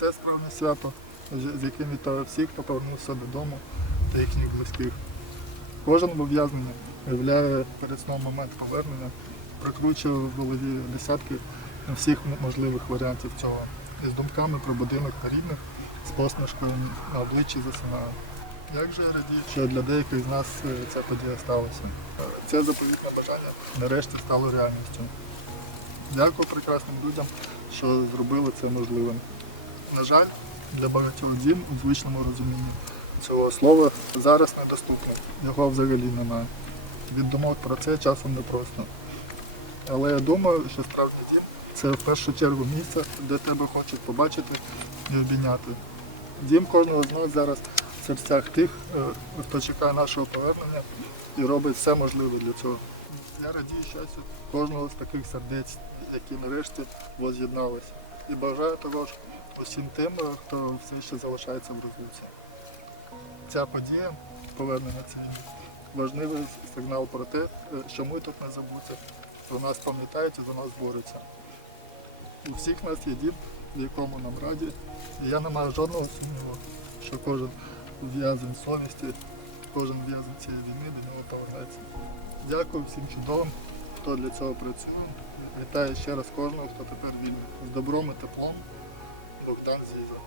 це справне свято, з яким вітаю всіх, хто повернувся додому та їхніх близьких. Кожен ув'язнений уявляє перед сном момент повернення, прокручує в голові десятки всіх можливих варіантів цього. І з думками про будинок та рідних, з посмішкою на обличчі засинаю. Як же я радію, що для деяких з нас е, ця подія сталася. Це заповітне бажання нарешті стало реальністю. Дякую прекрасним людям, що зробили це можливим. На жаль, для багатьох дім у звичному розумінні цього слова зараз недоступно. Його взагалі немає. Від думок про це часом непросто. Але я думаю, що справжній дім це в першу чергу місце, де тебе хочуть побачити і обійняти. Дім кожного з нас зараз в серцях тих, е, хто чекає нашого повернення і робить все можливе для цього. Я радію щастю кожного з таких сердець, які нарешті воз'єдналися. І бажаю того ж усім тим, хто все ще залишається в розлуці. Ця подія, повернення цієї, важливий сигнал про те, що ми тут не забуті, про нас пам'ятають і за нас борються. У всіх нас є дім, в якому нам раді, і я не маю жодного сумніву, що кожен в'язень совісті, кожен в'язень цієї війни до нього повернеться. Дякую всім чудовим, хто для цього працює. Вітаю ще раз кожного, хто тепер вільний. З добром і теплом. Богдан Зіза.